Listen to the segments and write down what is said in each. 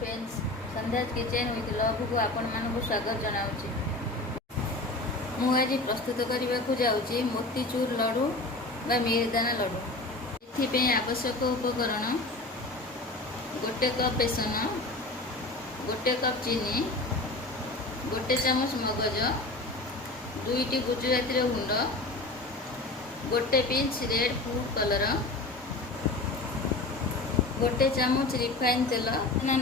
Friends, संध्याज kitchen with love को आपण मानक स्वागत जनाऊँगी। मु आज प्रस्तुत करने को जाऊँगी मोतीचूर लड्डू बा मिहिदाना लड्डू। एथि आवश्यक उपकरण गोटे कप बेसन, गोटे कप चीनी, गोटे चामच मगज, 2टी गुजराती गुंड, गोटे पिंच रेड फूड कलर, गोटे चामच रिफाइन तेल।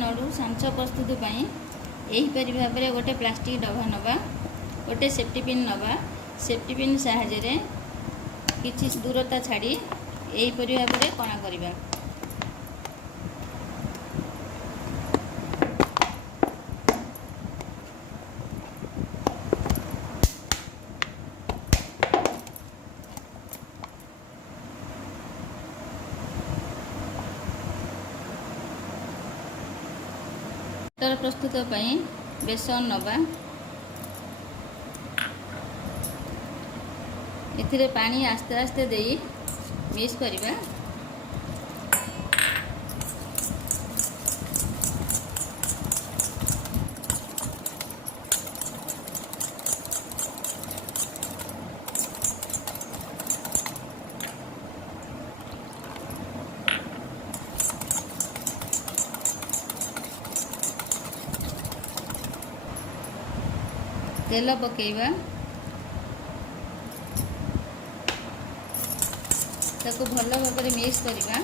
लड्डू सांच प्रस्तुत यहीपरि भाव में गोटे प्लास्टिक डब्बा नवा, गोटे सेफ्टी पिन नवा। सेफ्टी पिन साहाय्य किछि दूरता छाड़ी यहीपरि भाव में कणा करबा। बैटर प्रस्तुत बेसन नवा, एथिरे पानी आस्ते आस्ते दे मिक्स करबा। तेल पकेबा, ताको भल भाव में मिक्स करबा।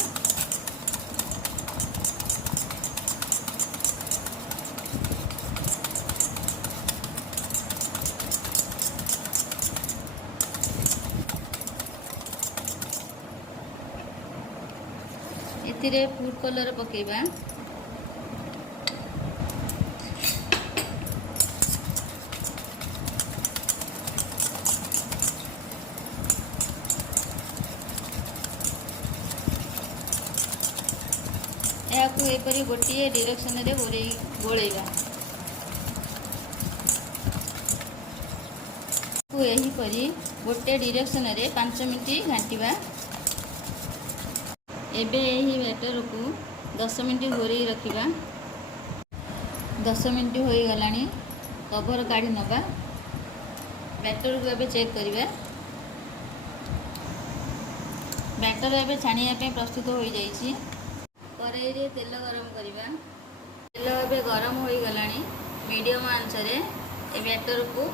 एथिरे फूड कलर पकेबा। याकू एपरी गोटे डायरेक्शन रे गोलेबा। यहीपरि गोटे डायरेक्शन रे 5 मिनट घांटिबा। एबे यही बैटर को 10 मिनट घोरै रखिबा। 10 मिनट हो गलानी, कवर काढ़ी नबा। बैटर को एबे चेक करिबा। बैटर एबे छानिया पे प्रस्तुत हो जाइछि। कढ़ाई रे तेल गरम करबा। तेल एबे गरम हो गलानी, मीडियम आंच रे ए बैटर को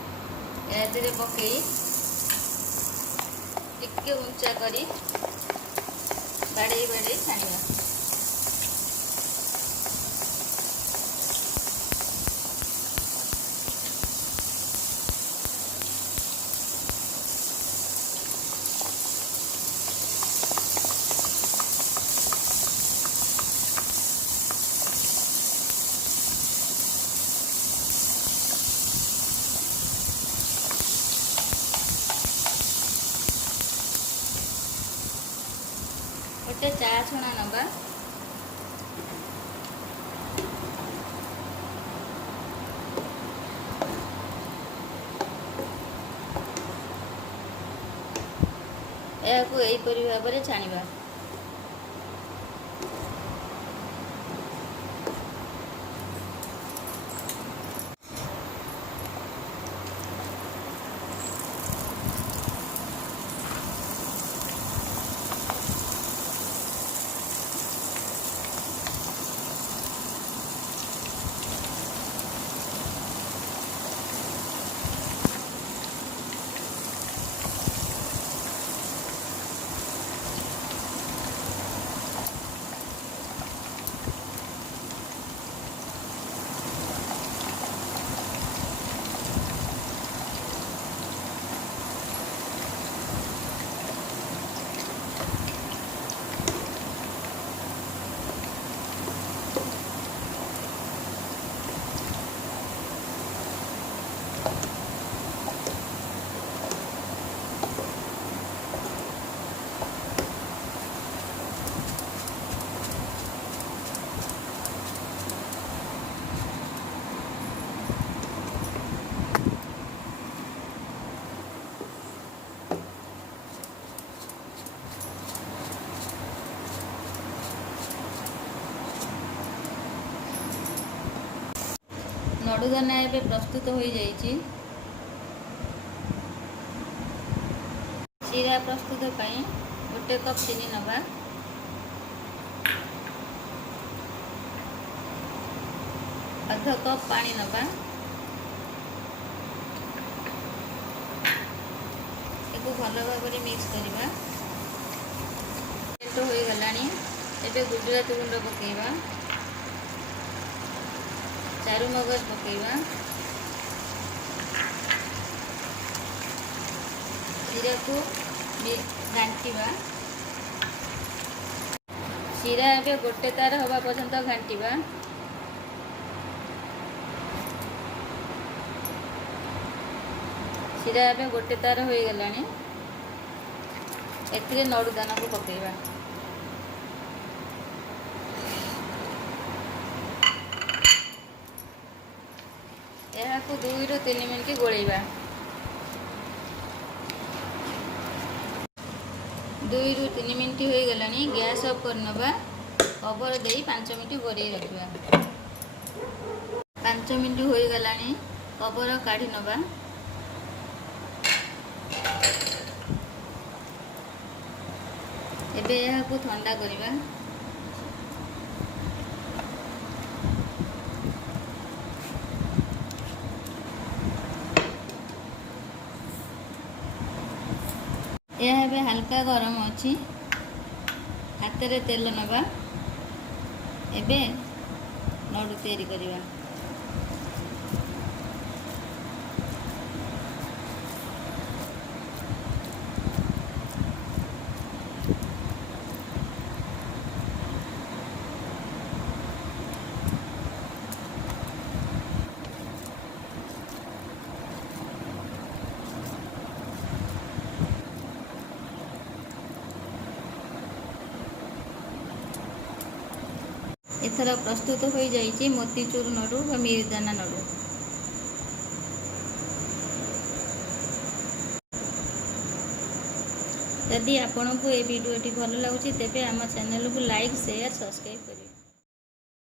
एथिरे पकई टिके ऊंचा करी बाड़े बाड़े छानिबा। गोटे चा छणा नबा। यहीपरि भाव में छाणिबा। ନଡ଼ୁଦାନା ଏବେ ପ୍ରସ୍ତୁତ ହୋଇଯାଇଛି। ଶିରା ପ୍ରସ୍ତୁତ ପାଇଁ 1 କପ୍ ଚିନି ନେବା। ଅଧ କପ୍ ପାଣି ନେବା। ଏକୁ ଭଲ ଭାବରେ ମିକ୍ସ କରିବା। ପେଷ୍ଟ ହୋଇଗଲାଣି। ଏବେ ଗୁଜୁରାତି ଗୁଣ୍ଡ ପକାଇବା, ଚାରୁମଗଜ ପକାଇବା, ଶିରାକୁ ଘାଣ୍ଟିବା। ଶିରା ଏବେ ଗୋଟେ ତାର ହେବା ପର୍ଯ୍ୟନ୍ତ ଘାଣ୍ଟିବା। ଶିରା ଏବେ ଗୋଟେ ତାର ହୋଇଗଲାଣି। ଏଥିରେ ନଡ଼ୁଦାନାକୁ ପକାଇବା। ଏହାକୁ 2 ରୁ 3 ମିନିଟ୍ ଗୋଳେଇବା। 2 ରୁ 3 ମିନିଟ୍ ହୋଇଗଲାଣି। ଗ୍ୟାସ୍ ଅଫ୍ କରିନେବା। କଭର ଦେଇ 5 ମିନିଟ୍ ଘୋଡ଼େଇ ରଖିବା। 5 ମିନିଟ୍ ହୋଇଗଲାଣି। କଭର କାଢ଼ି ନେବା। ଏବେ ଏହାକୁ ଥଣ୍ଡା କରିବା। ଏହା ଏବେ ହାଲକା ଗରମ ଅଛି। ହାତରେ ତେଲ ନେବା। ଏବେ ନଡ଼ୁ ତିଆରି କରିବା। ଏଥର ପ୍ରସ୍ତୁତ ହୋଇଯାଇଛି ମୋତିଚୁର ନଡ଼ୁ ବା ମିହିଦାନା ନଡ଼ୁ। ଯଦି ଆପଣଙ୍କୁ ଏ ଭିଡ଼ିଓଟି ଭଲ ଲାଗୁଛି ତେବେ ଆମ ଚ୍ୟାନେଲକୁ ଲାଇକ୍, ସେୟାର, ସବସ୍କ୍ରାଇବ୍ କରିବେ।